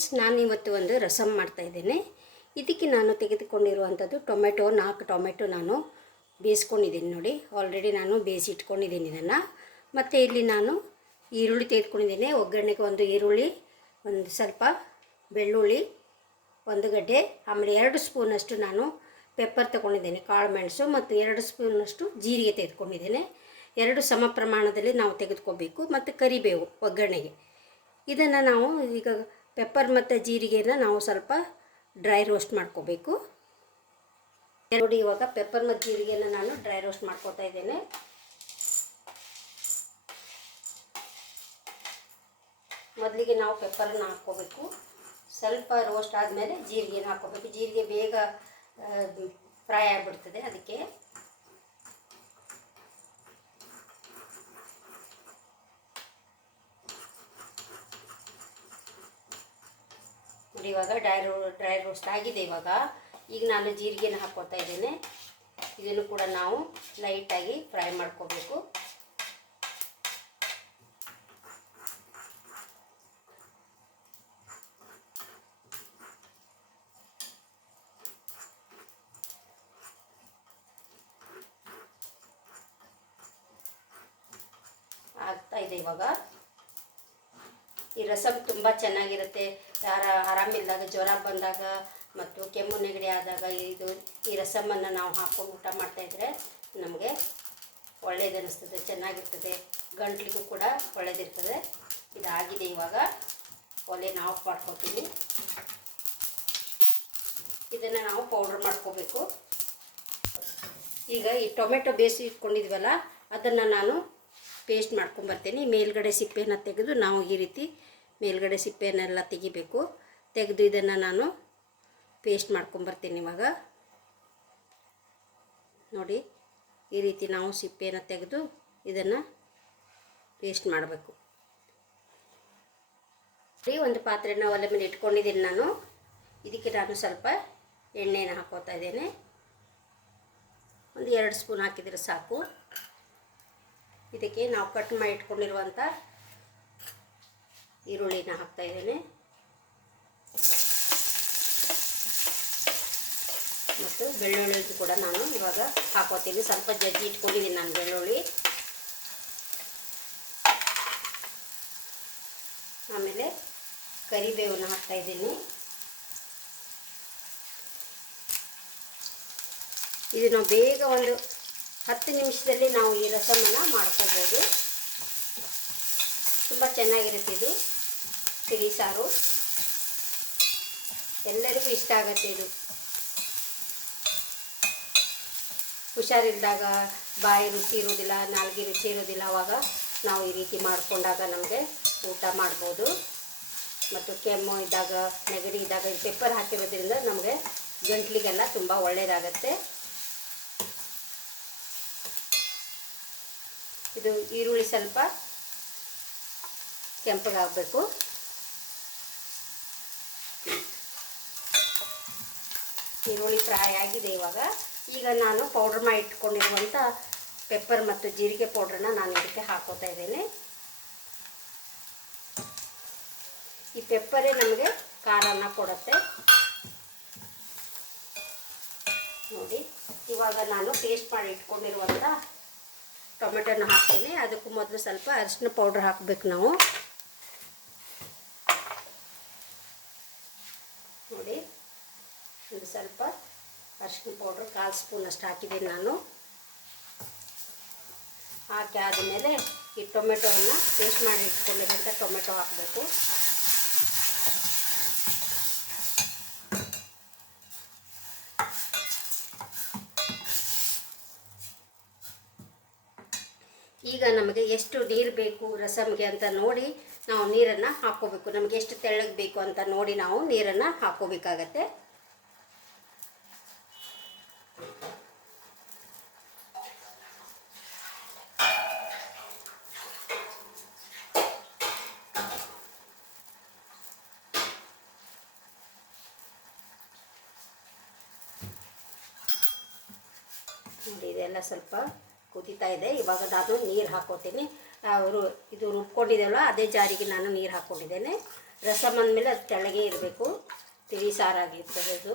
Friends, ನಾನಿವತ್ತು ಒಂದು ರಸಮ್ ಮಾಡ್ತಾಯಿದ್ದೇನೆ. ಇದಕ್ಕೆ ನಾನು ತೆಗೆದುಕೊಂಡಿರುವಂಥದ್ದು ಟೊಮೆಟೊ, 4 ಟೊಮೆಟೊ ನಾನು ಬೇಯಿಸ್ಕೊಂಡಿದ್ದೀನಿ. ನೋಡಿ, ಆಲ್ರೆಡಿ ನಾನು ಬೇಯಿಸಿ ಇಟ್ಕೊಂಡಿದ್ದೀನಿ ಇದನ್ನು. ಮತ್ತು ಇಲ್ಲಿ ನಾನು ಈರುಳ್ಳಿ ತೆಗೆದುಕೊಂಡಿದ್ದೀನಿ. ಒಗ್ಗರಣೆಗೆ ಒಂದು ಈರುಳ್ಳಿ, ಒಂದು ಸ್ವಲ್ಪ ಬೆಳ್ಳುಳ್ಳಿ, ಒಂದು ಗಡ್ಡೆ, ಆಮೇಲೆ 2 ಸ್ಪೂನಷ್ಟು ನಾನು ಪೆಪ್ಪರ್ ತೊಗೊಂಡಿದ್ದೇನೆ, ಕಾಳು ಮೆಣಸು, ಮತ್ತು 2 ಸ್ಪೂನಷ್ಟು ಜೀರಿಗೆ ತೆಗೆದುಕೊಂಡಿದ್ದೇನೆ. 2 ಸಮ ಪ್ರಮಾಣದಲ್ಲಿ ನಾವು ತೆಗೆದುಕೋಬೇಕು. ಮತ್ತು ಕರಿಬೇವು ಒಗ್ಗರಣೆಗೆ. ಇದನ್ನು ನಾವು ಈಗ ಪೆಪ್ಪರ್ ಮತ್ತು ಜೀರಿಗೆನ ನಾವು ಸ್ವಲ್ಪ ಡ್ರೈ ರೋಸ್ಟ್ ಮಾಡ್ಕೋಬೇಕು. ನೋಡಿ, ಇವಾಗ ಪೆಪ್ಪರ್ ಮತ್ತು ಜೀರಿಗೆನ ನಾನು ಡ್ರೈ ರೋಸ್ಟ್ ಮಾಡ್ಕೋತಾ ಇದ್ದೇನೆ. ಮೊದಲಿಗೆ ನಾವು ಪೆಪ್ಪರನ್ನು ಹಾಕ್ಕೋಬೇಕು. ಸ್ವಲ್ಪ ರೋಸ್ಟ್ ಆದಮೇಲೆ ಜೀರಿಗೆನ ಹಾಕ್ಕೋಬೇಕು. ಜೀರಿಗೆ ಬೇಗ ಫ್ರೈ ಆಗಿಬಿಡ್ತದೆ, ಅದಕ್ಕೆ. ಇವಾಗ ಡ್ರೈ ರೋಸ್ಟ್ ಆಗಿದೆ. ಈಗ ನಾನು ಜೀರಿಗೆನ ಹಾಕ್ಕೊತಾ ಇದ್ದೇನೆ. ಇದನ್ನು ಕೂಡ ನಾವು ಲೈಟಾಗಿ ಫ್ರೈ ಮಾಡ್ಕೋಬೇಕು. ಆಗ್ತಾ ಇದೆ ಇವಾಗ. ಈ ರಸಮ್ ತುಂಬ ಚೆನ್ನಾಗಿರುತ್ತೆ. ಆರಾಮಿಲ್ಲದಾಗ, ಜ್ವರ ಬಂದಾಗ ಮತ್ತು ಕೆಮ್ಮು ನೆಗಡಿ ಆದಾಗ ಈ ರಸಮನ್ನು ನಾವು ಹಾಕ್ಕೊಂಡು ಊಟ ಮಾಡ್ತಾಯಿದ್ರೆ ನಮಗೆ ಒಳ್ಳೆಯದನ್ನಿಸ್ತದೆ, ಚೆನ್ನಾಗಿರ್ತದೆ. ಗಂಟ್ಲಿಗೂ ಕೂಡ ಒಳ್ಳೆಯದಿರ್ತದೆ. ಇದಾಗಿದೆ. ಇವಾಗ ಒಲೆನ ಆಫ್ ಮಾಡ್ಕೊತೀನಿ. ಇದನ್ನು ನಾವು ಪೌಡ್ರ್ ಮಾಡ್ಕೋಬೇಕು. ಈಗ ಈ ಟೊಮೆಟೊ ಬೇಯಿಸಿ ಇಟ್ಕೊಂಡಿದ್ವಲ್ಲ, ಅದನ್ನು ನಾನು ಪೇಸ್ಟ್ ಮಾಡ್ಕೊಂಬರ್ತೀನಿ. ಮೇಲ್ಗಡೆ ಸಿಪ್ಪೆನ ತೆಗೆದು ನಾವು ಈ ರೀತಿ ಮೇಲ್ಗಡೆ ಸಿಪ್ಪೆಯನ್ನೆಲ್ಲ ತೆಗಿಬೇಕು. ತೆಗೆದು ಇದನ್ನು ನಾನು ಪೇಸ್ಟ್ ಮಾಡ್ಕೊಂಬರ್ತೀನಿ. ಇವಾಗ ನೋಡಿ, ಈ ರೀತಿ ನಾವು ಸಿಪ್ಪೆಯನ್ನು ತೆಗೆದು ಇದನ್ನು ಪೇಸ್ಟ್ ಮಾಡಬೇಕು. ಒಂದು ಪಾತ್ರೆನ ಒಲೆ ಮೇಲೆ ಇಟ್ಕೊಂಡಿದ್ದೀನಿ ನಾನು. ಇದಕ್ಕೆ ನಾನು ಸ್ವಲ್ಪ ಎಣ್ಣೆನ ಹಾಕೋತಾ ಇದ್ದೇನೆ. ಒಂದು 2 ಸ್ಪೂನ್ ಹಾಕಿದರೆ ಸಾಕು. ಇದಕ್ಕೆ ನಾವು ಕಟ್ ಮಾಡಿ ಇಟ್ಕೊಂಡಿರುವಂಥ ಈರುಳ್ಳಿನ ಹಾಕ್ತಾ ಇದ್ದೇನೆ. ಮತ್ತು ಬೆಳ್ಳುಳ್ಳಿ ಕೂಡ ನಾನು ಇವಾಗ ಹಾಕೋತೀನಿ. ಸ್ವಲ್ಪ ಜಜ್ಜಿ ಇಟ್ಕೊಂಡಿದ್ದೀನಿ ನಾನು ಬೆಳ್ಳುಳ್ಳಿ. ಆಮೇಲೆ ಕರಿಬೇವನ್ನು ಹಾಕ್ತಾ ಇದ್ದೀನಿ. ಇದು ನಾವು ಬೇಗ ಒಂದು 10 ನಿಮಿಷದಲ್ಲಿ ನಾವು ಈ ರಸಮನ್ನು ಮಾಡ್ಕೋಬೋದು. ತುಂಬ ಚೆನ್ನಾಗಿರುತ್ತೆ ಇದು ತಿಳಿ ಸಾರು. ಎಲ್ಲರಿಗೂ ಇಷ್ಟ ಆಗುತ್ತೆ ಇದು. ಹುಷಾರಿಲ್ದಾಗ ಬಾಯಿ ರುಚಿ ಇರೋದಿಲ್ಲ, ನಾಲ್ಗೆ ರುಚಿ ಇರೋದಿಲ್ಲ, ಆವಾಗ ನಾವು ಈ ರೀತಿ ಮಾಡಿಕೊಂಡಾಗ ನಮಗೆ ಊಟ ಮಾಡ್ಬೋದು. ಮತ್ತು ಕೆಮ್ಮು ಇದ್ದಾಗ, ನೆಗಡಿ ಇದ್ದಾಗ ಈ ಪೆಪ್ಪರ್ ಹಾಕಿರೋದ್ರಿಂದ ನಮಗೆ ಗಂಟ್ಲಿಗೆಲ್ಲ ತುಂಬ ಒಳ್ಳೆಯದಾಗತ್ತೆ. ಇದು ಈರುಳ್ಳಿ ಸ್ವಲ್ಪ ಕೆಂಪಗಾಗಬೇಕು. ಈರುಳ್ಳಿ ಫ್ರೈ ಆಗಿದೆ. ಈಗ ನಾನು ಪೌಡ್ರ್ ಮಾಡಿ ಇಟ್ಕೊಂಡಿರುವಂಥ ಪೆಪ್ಪರ್ ಮತ್ತು ಜೀರಿಗೆ ಪೌಡ್ರನ್ನ ನಾನು ಇದಕ್ಕೆ ಹಾಕೋತಾ ಇದ್ದೇನೆ. ಈ ಪೆಪ್ಪರೇ ನಮಗೆ ಖಾರನ ಕೊಡುತ್ತೆ. ನೋಡಿ, ಇವಾಗ ನಾನು ಪೇಸ್ಟ್ ಮಾಡಿ ಇಟ್ಕೊಂಡಿರುವಂಥ ಟೊಮೆಟೊನ ಹಾಕ್ತೀನಿ. ಅದಕ್ಕೂ ಮೊದಲು ಸ್ವಲ್ಪ ಅರಿಶಿನ ಪೌಡ್ರ್ ಹಾಕಬೇಕು ನಾವು. ನೋಡಿ, ಒಂದು ಸ್ವಲ್ಪ ಅರಿಶಿನ ಪೌಡ್ರ್ 1/4 ಸ್ಪೂನಷ್ಟು ಹಾಕಿದ್ದೀನಿ ನಾನು. ಹಾಕಿ ಆದಮೇಲೆ ಈ ಟೊಮೆಟೊವನ್ನು ಪೇಸ್ಟ್ ಮಾಡಿ ಇಟ್ಕೊಂಡಿರೋಂಥ ಟೊಮೆಟೊ ಹಾಕಬೇಕು. ಈಗ ನಮಗೆ ಎಷ್ಟು ನೀರು ಬೇಕು ರಸಮ್ಗೆ ಅಂತ ನೋಡಿ ನಾವು ನೀರನ್ನು ಹಾಕ್ಕೋಬೇಕು. ನಮಗೆ ಎಷ್ಟು ತೆಳ್ಳಗೆ ಬೇಕು ಅಂತ ನೋಡಿ ನಾವು ನೀರನ್ನು ಹಾಕ್ಕೋಬೇಕಾಗತ್ತೆ. ನೋಡಿ, ಇದೆಲ್ಲ ಸ್ವಲ್ಪ ಕುದೀತಾ ಇದೆ. ಇವಾಗ ನಾನು ನೀರು ಹಾಕ್ಕೋತೀನಿ. ಇದು ರುಬ್ಕೊಂಡಿದ್ದೇವಲ್ಲ, ಅದೇ ಜಾರಿಗೆ ನಾನು ನೀರು ಹಾಕ್ಕೊಂಡಿದ್ದೇನೆ. ರಸಮ್ ಅಂದಮೇಲೆ ಅದು ತೆಳ್ಳಗೆ ಇರಬೇಕು, ತಿಳಿ ಸಾರಾಗಿರ್ತದೆ ಅದು.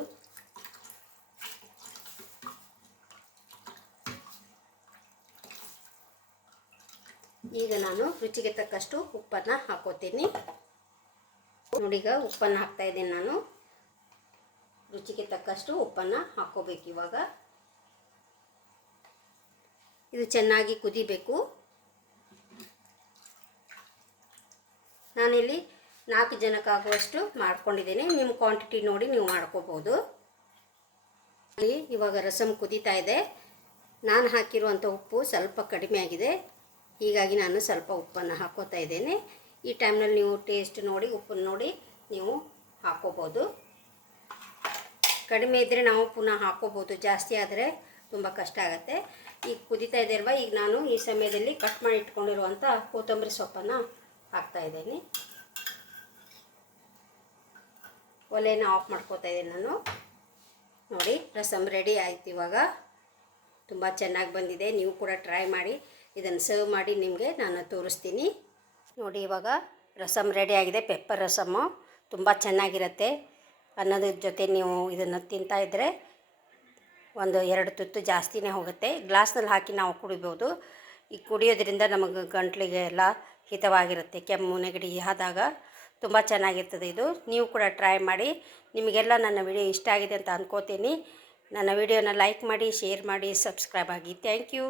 ಈಗ ನಾನು ರುಚಿಗೆ ತಕ್ಕಷ್ಟು ಉಪ್ಪನ್ನು ಹಾಕೋತೀನಿ. ನೋಡಿ, ಈಗ ಉಪ್ಪನ್ನು ಹಾಕ್ತಾಯಿದ್ದೀನಿ ನಾನು. ರುಚಿಗೆ ತಕ್ಕಷ್ಟು ಉಪ್ಪನ್ನು ಹಾಕ್ಕೋಬೇಕು. ಇವಾಗ ಇದು ಚೆನ್ನಾಗಿ ಕುದಿಬೇಕು. ನಾನಿಲ್ಲಿ 4 ಜನಕ್ಕಾಗುವಷ್ಟು ಮಾಡ್ಕೊಂಡಿದ್ದೀನಿ. ನಿಮ್ಮ ಕ್ವಾಂಟಿಟಿ ನೋಡಿ ನೀವು ಮಾಡ್ಕೋಬೋದು. ಇವಾಗ ರಸಮ್ ಕುದೀತಾ ಇದೆ. ನಾನು ಹಾಕಿರುವಂಥ ಉಪ್ಪು ಸ್ವಲ್ಪ ಕಡಿಮೆ ಆಗಿದೆ, ಹೀಗಾಗಿ ನಾನು ಸ್ವಲ್ಪ ಉಪ್ಪನ್ನು ಹಾಕ್ಕೋತಾ ಇದ್ದೇನೆ. ಈ ಟೈಮ್ನಲ್ಲಿ ನೀವು ಟೇಸ್ಟ್ ನೋಡಿ, ಉಪ್ಪನ್ನು ನೋಡಿ ನೀವು ಹಾಕ್ಕೋಬೋದು. ಕಡಿಮೆ ಇದ್ದರೆ ನಾವು ಪುನಃ ಹಾಕ್ಕೋಬೋದು, ಜಾಸ್ತಿ ಆದರೆ ತುಂಬ ಕಷ್ಟ ಆಗುತ್ತೆ. ಈಗ ಕುದೀತಾ ಇದೆ ಅಲ್ವಾ, ಈಗ ನಾನು ಈ ಸಮಯದಲ್ಲಿ ಕಟ್ ಮಾಡಿ ಇಟ್ಕೊಂಡಿರುವಂಥ ಕೊತ್ತಂಬರಿ ಸೊಪ್ಪನ್ನು ಹಾಕ್ತಾಯಿದ್ದೀನಿ. ಒಲೆನ ಆಫ್ ಮಾಡ್ಕೋತಾ ಇದ್ದೀನಿ ನಾನು. ನೋಡಿ, ರಸಮ್ ರೆಡಿ ಆಯ್ತು. ಇವಾಗ ತುಂಬ ಚೆನ್ನಾಗಿ ಬಂದಿದೆ. ನೀವು ಕೂಡ ಟ್ರೈ ಮಾಡಿ, ಇದನ್ನು ಸರ್ವ್ ಮಾಡಿ ನಿಮಗೆ ನಾನು ತೋರಿಸ್ತೀನಿ. ನೋಡಿ, ಇವಾಗ ರಸಮ್ ರೆಡಿ ಆಗಿದೆ. ಪೆಪ್ಪರ್ ರಸಮ್ಮು ತುಂಬ ಚೆನ್ನಾಗಿರುತ್ತೆ. ಅನ್ನೋದ್ರ ಜೊತೆ ನೀವು ಇದನ್ನು ತಿಂತಾಯಿದ್ರೆ ಒಂದು 2 ತುತ್ತು ಜಾಸ್ತಿನೇ ಹೋಗುತ್ತೆ. ಗ್ಲಾಸ್ನಲ್ಲಿ ಹಾಕಿ ನಾವು ಕುಡಿಬೋದು. ಈ ಕುಡಿಯೋದ್ರಿಂದ ನಮಗೆ ಗಂಟಲಿಗೆ ಎಲ್ಲ ಹಿತವಾಗಿರುತ್ತೆ. ಕೆಮ್ಮು ನೆಗಡಿ ಆದಾಗ ತುಂಬ ಚೆನ್ನಾಗಿರ್ತದೆ ಇದು. ನೀವು ಕೂಡ ಟ್ರೈ ಮಾಡಿ. ನಿಮಗೆಲ್ಲ ನನ್ನ ವಿಡಿಯೋ ಇಷ್ಟ ಆಗಿದೆ ಅಂತ ಅಂದ್ಕೋತೀನಿ. ನನ್ನ ವಿಡಿಯೋನ ಲೈಕ್ ಮಾಡಿ, ಶೇರ್ ಮಾಡಿ, ಸಬ್ಸ್ಕ್ರೈಬ್ ಆಗಿ. Thank you.